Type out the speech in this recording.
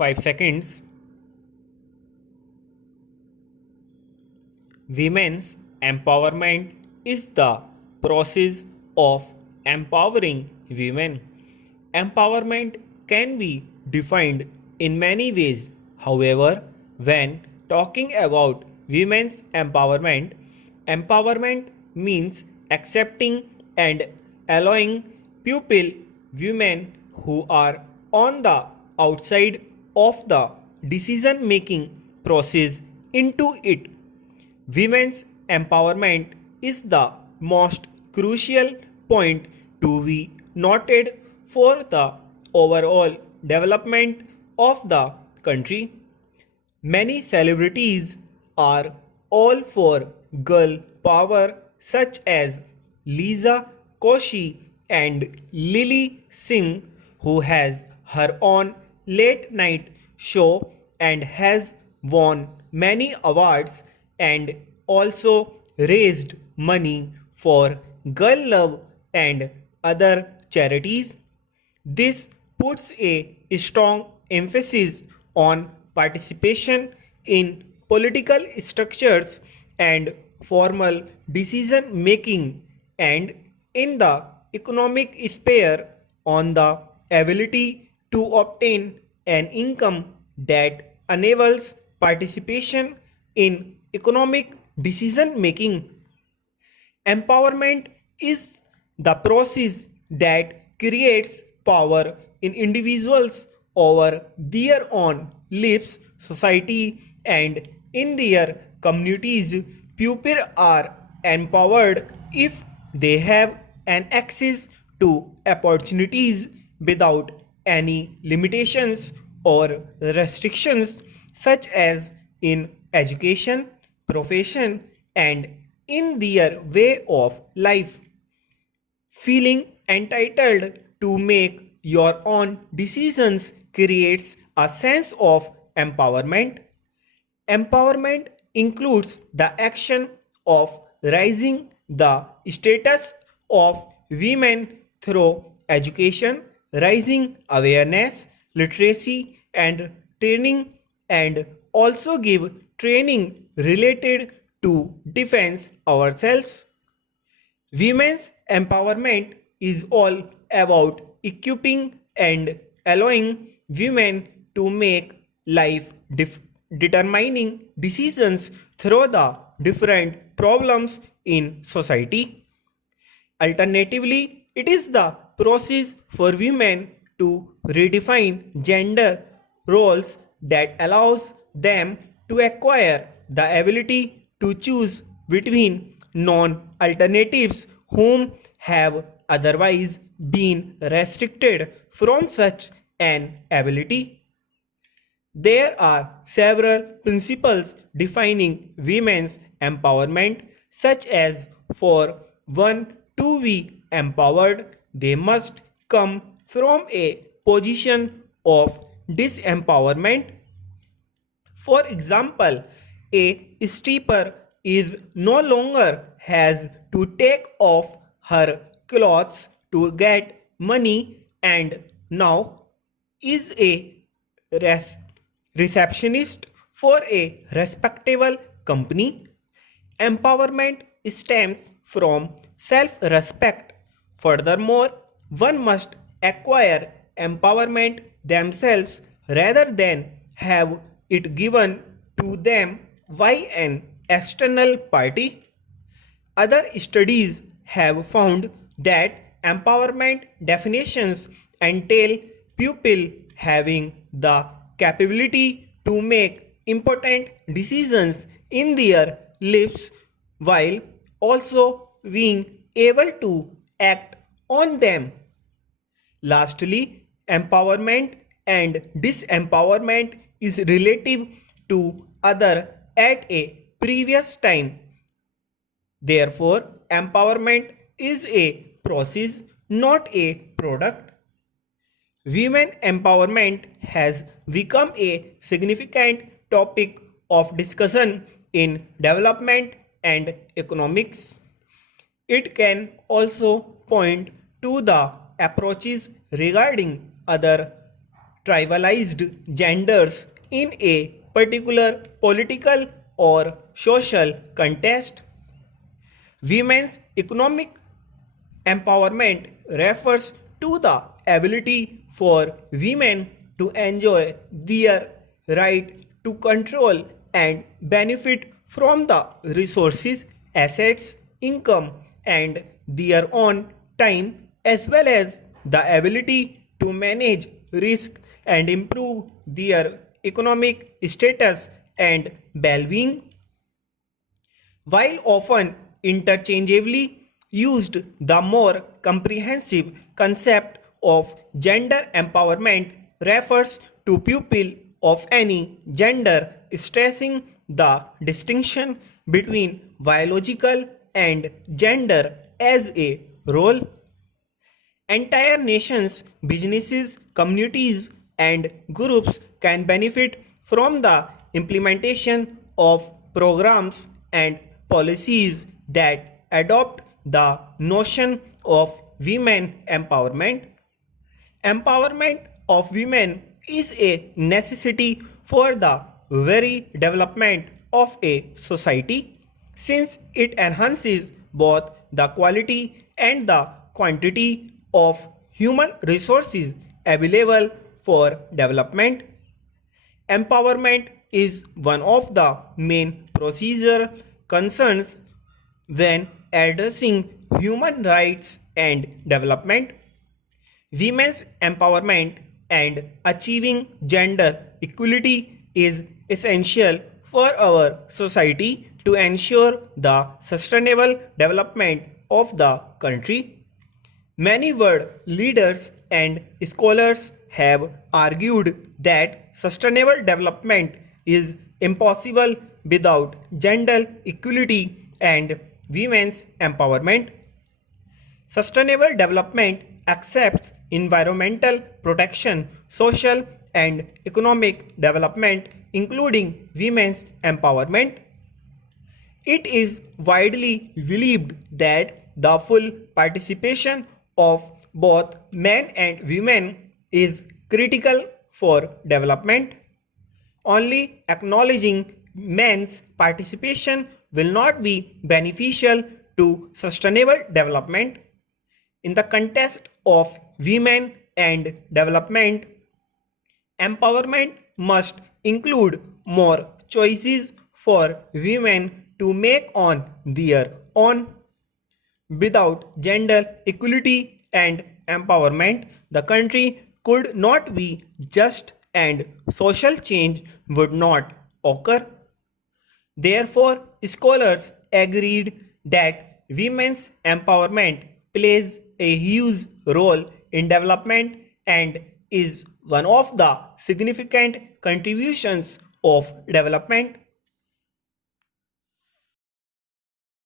5 seconds. Women's empowerment is the process of empowering women. Empowerment can be defined in many ways. However, when talking about women's empowerment, empowerment means accepting and allowing people, women who are on the outside of the decision making process into it. Women's empowerment is the most crucial point to be noted for the overall development of the country. Many celebrities are all for girl power, such as Lisa Koshy and Lily Singh, who has her own late night show and has won many awards and also raised money for Girl Love and other charities. This puts a strong emphasis on participation in political structures and formal decision making, and in the economic sphere on the ability to obtain an income that enables participation in economic decision making. Empowerment is the process that creates power in individuals over their own lives, society, and in their communities. People are empowered if they have an access to opportunities without any limitations or restrictions, such as in education, profession, and in their way of life. Feeling entitled to make your own decisions creates a sense of empowerment. Empowerment includes the action of raising the status of women through education, raising awareness, literacy, and training, and also give training related to defense ourselves. Women's empowerment is all about equipping and allowing women to make life determining decisions through the different problems in society. Alternatively, it is the process for women to redefine gender roles that allows them to acquire the ability to choose between non alternatives whom have otherwise been restricted from such an ability. There are several principles defining women's empowerment, such as for one to be empowered, they must come from a position of disempowerment. For example, a stripper is no longer has to take off her clothes to get money and now is a res- receptionist for a respectable company. Empowerment stems from self respect. Furthermore, one must acquire empowerment themselves rather than have it given to them by an external party. Other studies have found that empowerment definitions entail people having the capability to make important decisions in their lives while also being able to act on them. Lastly, empowerment and disempowerment is relative to other at a previous time. Therefore, empowerment is a process, not a product. Women empowerment has become a significant topic of discussion in development and economics. It can also point to the approaches regarding other trivialized genders in a particular political or social context. Women's economic empowerment refers to the ability for women to enjoy their right to control and benefit from the resources, assets, income, and their own time, as well as the ability to manage risk and improve their economic status and well being. While often interchangeably used, the more comprehensive concept of gender empowerment refers to people of any gender, stressing the distinction between biological and gender as a role. Entire nations, businesses, communities, and groups can benefit from the implementation of programs and policies that adopt the notion of women empowerment. Empowerment of women is a necessity for the very development of a society, since it enhances both the quality and the quantity of human resources available for development. Empowerment is one of the main procedural concerns when addressing human rights and development. Women's empowerment and achieving gender equality is essential for our society to ensure the sustainable development of the country. Many world leaders and scholars have argued that sustainable development is impossible without gender equality and women's empowerment. Sustainable development accepts environmental protection, social and economic development, including women's empowerment. It is widely believed that the full participation of both men and women is critical for development. Only acknowledging men's participation will not be beneficial to sustainable development. In the context of women and development, empowerment must include more choices for women to make on their own. Without gender equality and empowerment, the country could not be just and social change would not occur. Therefore, scholars agreed that women's empowerment plays a huge role in development and is one of the significant contributions of development.